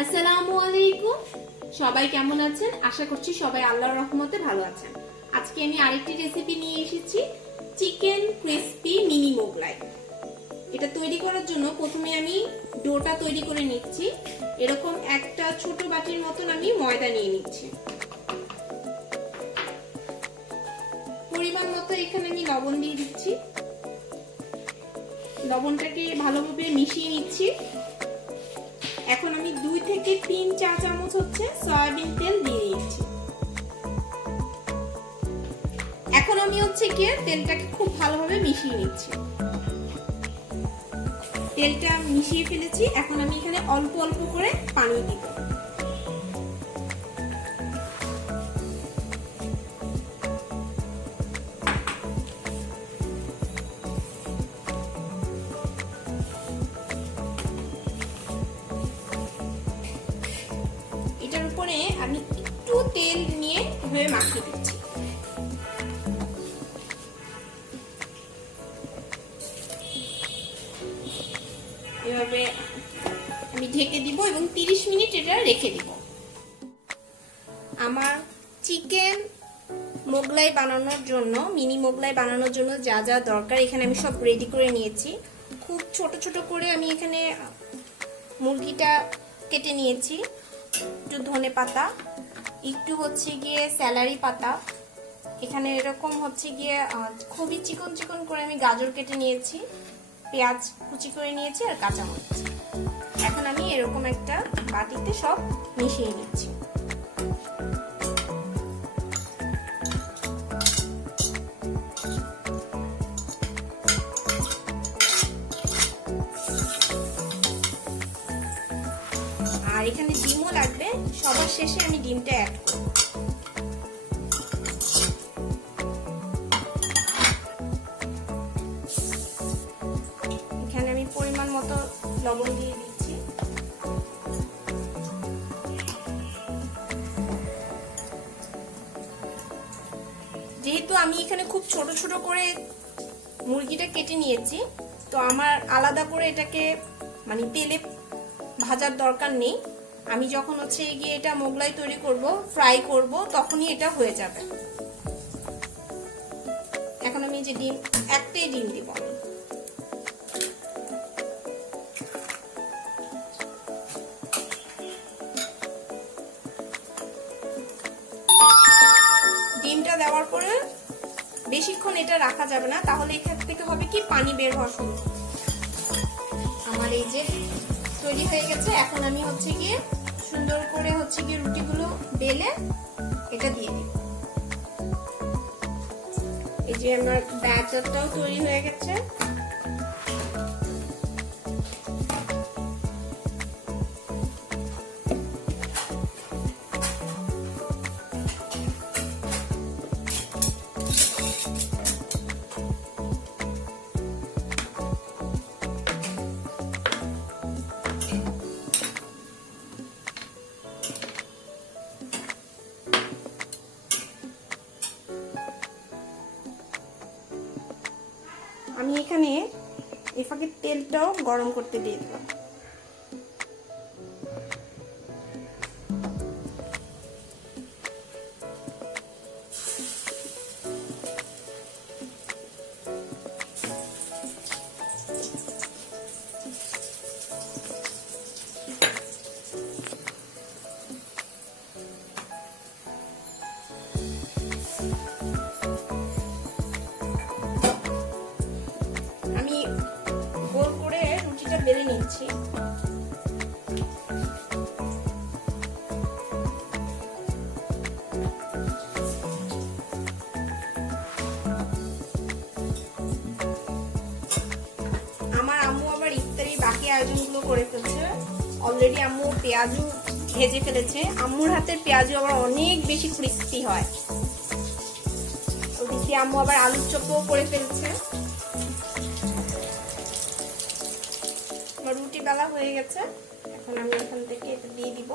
আসসালামু আলাইকুম। সবাই কেমন আছেন? আশা করছি সবাই আল্লাহর রহমতে ভালো আছেন। আজকে আমি আরেকটি রেসিপি নিয়ে এসেছি, চিকেন ক্রিসপি মিনি মোগলাই। এটা তৈরি করার জন্য প্রথমে আমি ডোটা তৈরি করে নিচ্ছি। এরকম একটা ছোট বাটির মতন আমি ময়দা নিয়ে নিচ্ছি। পরিমাণ মতো এখানে আমি লবণ দিয়ে দিচ্ছি। লবণটাকে ভালোভাবে মিশিয়ে নিচ্ছি। এখন আমি 2 থেকে 3 চা চামচ সয়াবিন তেল দিয়ে দিচ্ছি। এখন আমি তেলটাকে খুব ভালোভাবে মিশিয়ে নিচ্ছি। তেলটা মিশিয়ে ফেলেছি। এখন আমি এখানে অল্প অল্প করে পানি দিব। এটার উপরে আমি একটু তেল নিয়ে এভাবে মাখিয়ে দিচ্ছি। এভাবে আমি ঢেকে দিব এবং 30 মিনিট এটা রেখে দিব। আমার চিকেন মোগলাই বানানোর জন্য, মিনি মোগলাই বানানোর জন্য যা যা দরকার এখানে আমি সব রেডি করে নিয়েছি। খুব ছোট ছোট করে আমি এখানে মুরগিটা কেটে নিয়েছি। একটু ধনে পাতা, একটু স্যালারি পাতা, এখানে এরকম খুবই চিকন চিকন করে আমি গাজর কেটে নিয়েছি, পেঁয়াজ কুচি করে নিয়েছি আর কাঁচামরিচ। এখন আমি এরকম একটা বাটিতে সব মিশিয়ে নিচ্ছি। আর এখানে ডিমও লাগবে, সবার শেষে আমি ডিমটা অ্যাড করব। এখানে আমি পরিমাণ মতো লবণ দিয়ে দিচ্ছি। যেহেতু আমি এখানে খুব ছোট ছোট করে মুরগিটা কেটে নিয়েছি, তো আমার আলাদা করে এটাকে তেলে ভাজার দরকার নেই। আমি যখন এটা মোগলাই তৈরি করব, ফ্রাই করব, তখনই এটা হয়ে যাবে। এখন আমি একটাই ডিম দিব। ডিমটা দেওয়ার পরে বেশিক্ষণ এটা রাখা যাবে না, তাহলে এখান থেকে হবে কি পানি বের হওয়া শুরু। আমার এই যে তৈরি হয়ে গেছে। এখন আমি সুন্দর করে রুটিগুলো বেলে এটা দিয়ে দিব। এই যে আমার ব্যাটারটাও তৈরি হয়ে গেছে। আমি এখানে এই ফাঁকে তেলটাও গরম করতে দিয়ে দিলাম। গোল করে রুটিটা বেলে নিচ্ছি। আমার আম্মু আবার ইফতারির বাকি আয়োজনগুলো করে ফেলছে। অলরেডি আম্মু পেঁয়াজু ভেজে ফেলেছে। আম্মুর হাতের পেঁয়াজু আবার অনেক বেশি ক্রিস্পি হয়। ওদিকে আম্মু আবার আলুর চপও করে ফেলছে। রুটি বেলা হয়ে গেছে। এখন আমি এখান থেকে এটা দিয়ে দিব।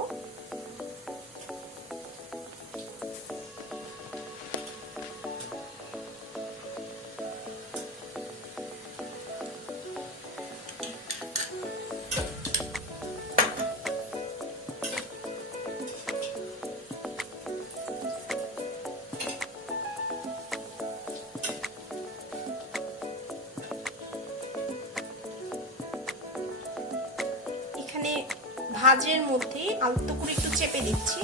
ভাজের মধ্যে আলতো করে একটু চেপে দিচ্ছি।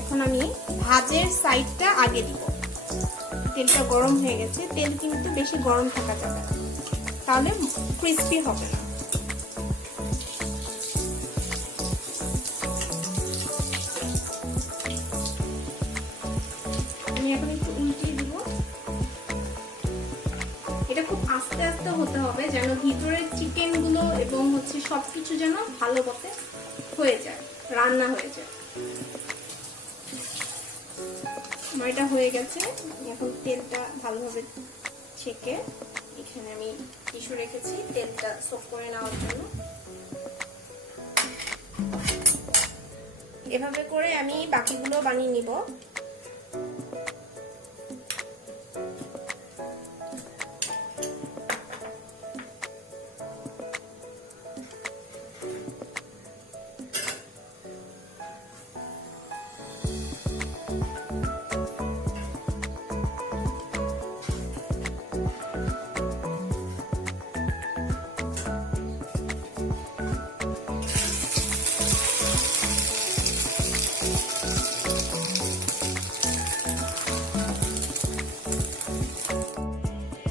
এখন আমি ভাজের সাইডটা আগে দিব। তেলটা গরম হয়ে গেছে, তেল কিন্তু বেশি গরম থাকা যাবে না, তাহলে ক্রিস্পি হবে না। আমি এখন একটু উল্টিয়ে দিব। এটা খুব আস্তে আস্তে হতে হবে যেন ভিতরের চিকেন গুলো এবং হচ্ছে সবকিছু যেন ভালোভাবে হয়ে যায়, রান্না হয়ে যায়। আমার এটা হয়ে গেছে। এখন তেলটা ভালোভাবে ছেঁকে এখানে আমি টিস্যু রেখেছি তেলটা সোক করে নেওয়ার জন্য। এভাবে করে আমি বাকিগুলো বানিয়ে নিব।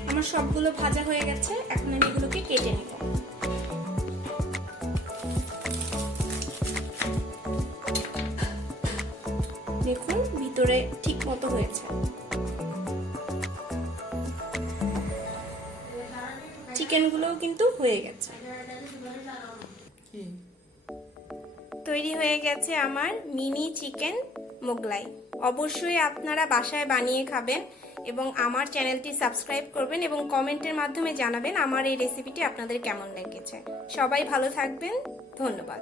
আমার সবগুলো ভাজা হয়ে গেছে, এখন আমি এগুলোকে কেটে নেব। দেখুন ভিতরে ঠিক মতো হয়েছে। চিকেনগুলোও কিন্তু হয়ে গেছে। তৈরি হয়ে গেছে আমার মিনি চিকেন মোগলাই। অবশ্যই আপনারা বাসায় বানিয়ে খাবেন এবং আমার চ্যানেলটি সাবস্ক্রাইব করবেন এবং কমেন্টের মাধ্যমে জানাবেন আমার এই রেসিপিটি আপনাদের কেমন লেগেছে। সবাই ভালো থাকবেন, ধন্যবাদ।